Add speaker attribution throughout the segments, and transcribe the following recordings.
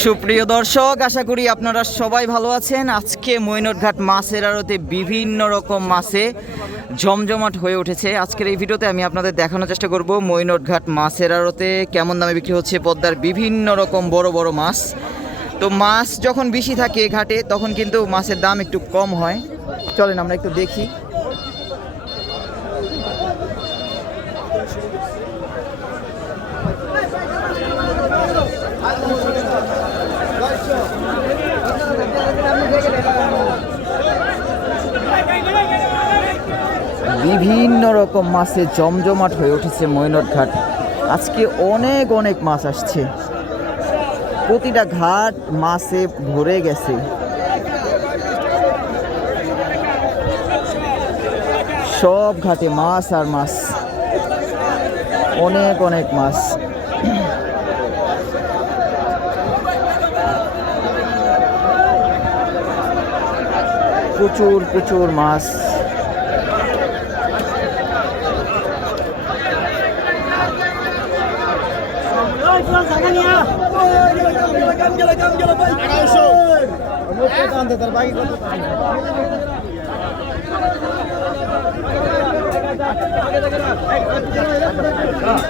Speaker 1: সুপ্রিয় দর্শক, আশা করি আপনারা সবাই ভালো আছেন। আজকে মৈনটঘাট মাছের আড়তে বিভিন্ন রকম মাছে জমজমাট হয়ে উঠেছে। আজকের এই ভিডিওতে আমি আপনাদের দেখানোর চেষ্টা করব মৈনটঘাট মাছের আড়তে কেমন দামে বিক্রি হচ্ছে পদ্মার বিভিন্ন রকম বড় বড় মাছ। তো মাছ যখন বেশি থাকে ঘাটে, তখন কিন্তু মাছের দাম একটু কম হয়। চলেন আমরা একটু দেখি বিভিন্ন রকম মাছে জমজমাট হয়ে উঠেছে মৈনট ঘাট আজকে অনেক অনেক মাছ আসছে। প্রতিটা ঘাট মাছে ভরে গেছে। সব ঘাটে মাছ আর মাছ। অনেক অনেক মাছ। প্রচুর প্রচুর মাছ।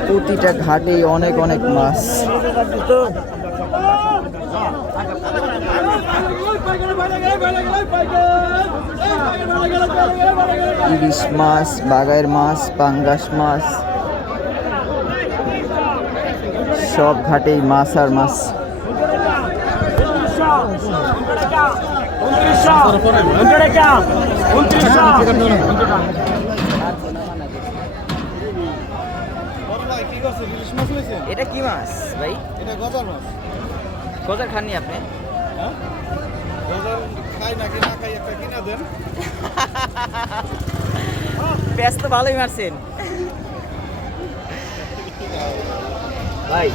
Speaker 1: প্রতিটা ঘাটে অনেক অনেক মাছ। ইলিশ মাছ বাগায়ের মাছ পাঙ্গাস মাছ। সব ঘাটেই মাছ আর মাছ। এটা কি মাছ ভাই?
Speaker 2: এটা গজার মাছ
Speaker 1: কোথায় খাননি আপনি?
Speaker 2: গজার
Speaker 1: পেঁয়াজ তো ভালোই মারছেন।
Speaker 3: ভাই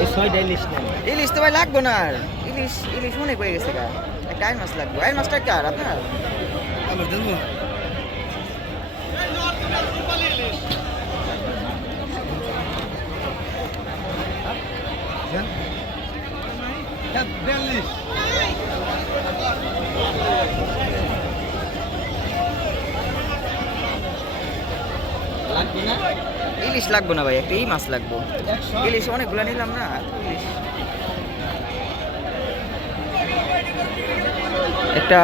Speaker 3: এই ছয়টা ইলিশ নেন।
Speaker 1: ইলিশ তো ভাই লাগবো না আর। ইলিশ ইলিশ অনেক হয়ে গেছে গা? একটা আইন মাছ লাগবে। আইন মাছটা কার? আপনার? ইলিশ। লাগবো না? ভাই একটা এই মাছ লাগবো। ইলিশ অনেকগুলো নিলাম না ইলিশ। একটা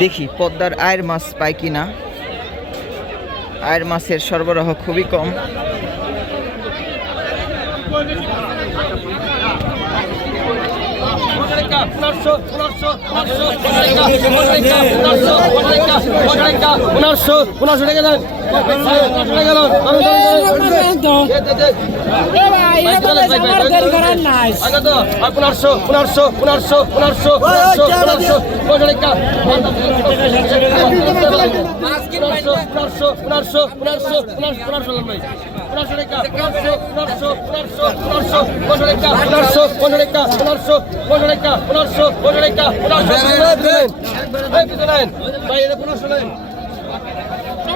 Speaker 1: দেখি পদ্মার আয়ের মাছ পাই কি না। আয়ের মাছের সরবরাহ খুবই কম।
Speaker 3: পনেরোশো পনেরোশো টাকা দেন পনেরোশো টাকা দেন পনেরোশো পনেরোশো পনেরোশো পনেরোশো পনেরোশো পনেরোশো পনেরোশো পনেরো পনেরো পনেরো পনেরো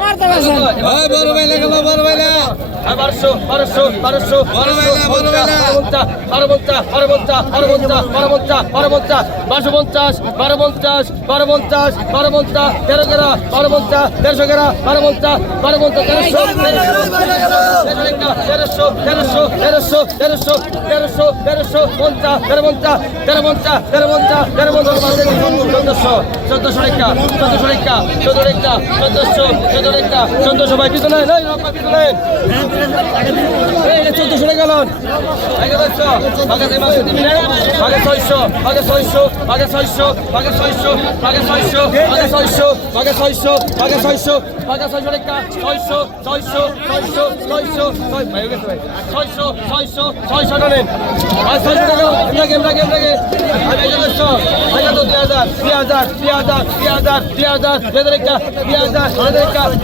Speaker 3: টাকা পনেরোশো ভাই
Speaker 2: বড় ভাই লাগা বড় ভাই লাগা
Speaker 3: বারোশো বারোশো বারোশো
Speaker 2: বড় ভাইলা, বড় ভাইলা।
Speaker 3: বারো পঞ্চাশ বারো পঞ্চাশ বারো পঞ্চাশ বারো পঞ্চাশ বারো পঞ্চাশ বারোশো পঞ্চাশ বারো পঞ্চাশ বারো পঞ্চাশ বারো পঞ্চাশ তেরো গেরা বারো পঞ্চাশ তেরোশো গেরা বারো পঞ্চাশ বারো পঞ্চাশ তেরোশো তেরোশো তেরোশো তেরোশো তেরোশো তেরোশো পঞ্চাশ তেরো পঞ্চাশ তেরো পঞ্চাশ তেরো পঞ্চাশ তেরো পঞ্চাশ চোদ্দশো চোদ্দশো রেখা চোদ্দশো রেখা চোদ্দ রেখা চোদ্দশো চোদ্দ রেখা চোদ্দশো ভাই পিছনে পিছনে চোদ্দশো টাকা লোন আগে ছয়শো আগে ছয়শো আগে ছয়শো আগে ছয়শো আগে ছয়শো আগে ছয়শো আগে ছয়শো আগে ছয়শো আগে ছয়শো টাকা ছয়শো ছয়শো ছয়শো ছয়শো ছয়শো ছয়শো ছয়শো টানেন আর ছয়শো টাকা আগে দশশো আগে তো দুই হাজার দুই হাজার দুই হাজার দুই হাজার দুই হাজার দুই হাজার দুই হাজার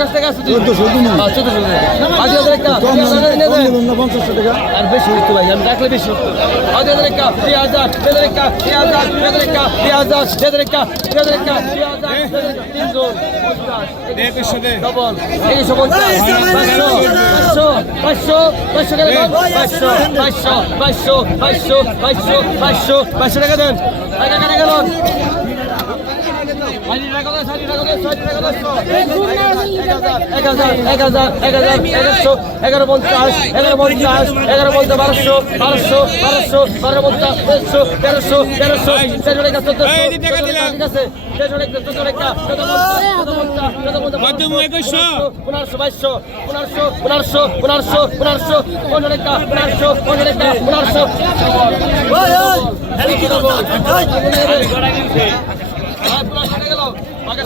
Speaker 3: টাকা থেকে আছে?
Speaker 2: চোদ্দশো।
Speaker 3: হ্যাঁ, চোদ্দশো টাকা। আজ হাজার একটা।
Speaker 2: পঞ্চাশশো টাকা।
Speaker 3: আর বেশি হতো ভাই আমি ডাকলে বেশি হতো আজ হাজার একটা, দুই হাজার, দুই হাজার একটা, দুই হাজার, দুই হাজার একটা, দুই হাজার, দুই হাজার একটা, দুই হাজার একটা, দুই হাজার, দুই হাজার একটা, তিনজন, পঞ্চাশ, ডবল, একুশশো পঞ্চাশ, পাঁচশো, পাঁচশো, পাঁচশো, পাঁচশো টাকা দেন, পাঁচশো, পাঁচশো, পাঁচশো, পাঁচশো, পাঁচশো, পাঁচশো, পাঁচশো টাকা দেন, টাকা কাটা গেল এক হাজার এক হাজার এক হাজার এগারোশো এগারো পঞ্চাশ এগারো পঞ্চাশ এগারো পঞ্চাশ বারোশো বারোশো বারোশো বারো পঞ্চাশ তেরোশো তেরোশো তেরোশো তেরো টাকা চোদ্দশো ঠিক আছে তেরো টাকা চোদ্দ টাকা চোদ্দ পঞ্চাশ চোদ্দ পঞ্চাশ চোদ্দ পঞ্চাশ পনেরোশো বাইশশো পনেরোশো পনেরোশো পনেরোশো পনেরোশো পনেরো টাকা পনেরোশো পনেরো টাকা পনেরোশো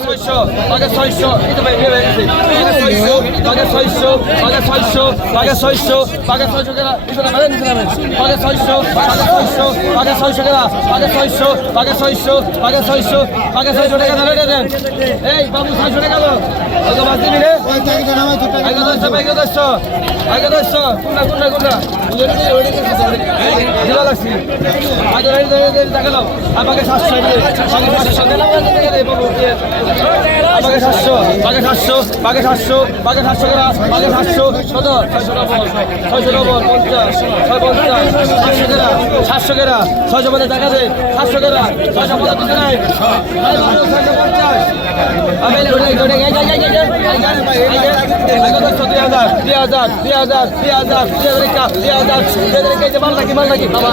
Speaker 3: ছয়শো আগে ছয়শো এটা ভাই ভেবে গেছে আগে ছয়শো আগে ছয়শো আগে ছয়শো আগে ছয়শো আগে হবে আগে ছয়শো আগে ছয়শো আগে ছয়শো টাকা আগে ছয়শো আগে ছয়শো আগে আগে বাবু ছয়শো টাকা লো ওকে বাদ দিবি রে আগে দশশো আগে দশশো আগে দশশো কোনটা টাকা আমাকে সাতশো আগে সাতশো টাকা দে সাতশো আগে সাতশো আগে সাতশো আগে সাতশো কত ছয়শো ডবল ছয়শো ডবল পঞ্চাশ ছয় সাতশো কেরা সাতশো কেরা ছয়শো পঞ্চাশ টাকা সাতশো কেরা ছয়শো পঞ্চাশ পঞ্চাশ হাজার দুই হাজার দুই হাজার দুই হাজার দুই হাজার একটা দুই হাজার দুই হাজার একটা মাল নাকি মাল নাকি বাবা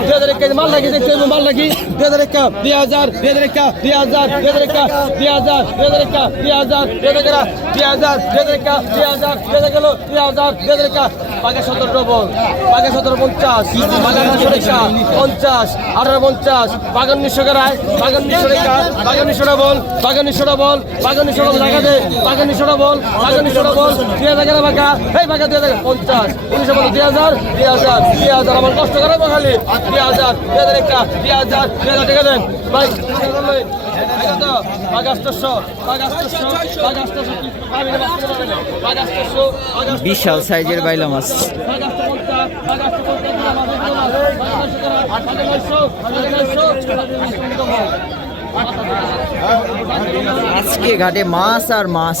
Speaker 3: দুই হাজার একটা মাল নাকি দেখতে মাল নাকি দুই হাজার একটা দুই হাজার দুই হাজার একটা দুই হাজার দুই হাজার একটা দুই হাজার দুই হাজার একটা দুই হাজার দুই হাজার দুই হাজার দুই হাজার একটা দুই হাজার দুই হাজার গেল দুই হাজার দুই হাজার একটা পাকে সতেরো ডবল পাকে সতেরো পঞ্চাশ আঠারোশো টাকা পঞ্চাশ আঠারো পঞ্চাশ বাগান্নিশো কেরায় বাগান্নিশো টাকা বাগান্নিশো ডবল বাগান্নিশো ডবল বাগান্নিশো ডবল টাকা দে বাগান্নিশো ডবল বাগান্নিশো ডবল দুই হাজার কেনা বাঁকা এই বাঁকা দুই হাজার পঞ্চাশ উনিশশো পঞ্চাশ দুই হাজার দুই হাজার দুই হাজার আমার কষ্ট করে তো খালি দুই হাজার দুই হাজার একটা দুই হাজার দুই হাজার টাকা দেন ভাই
Speaker 1: বিশাল সাইজের বাইলা মাছ আজকে ঘাটে মাছ আর মাছ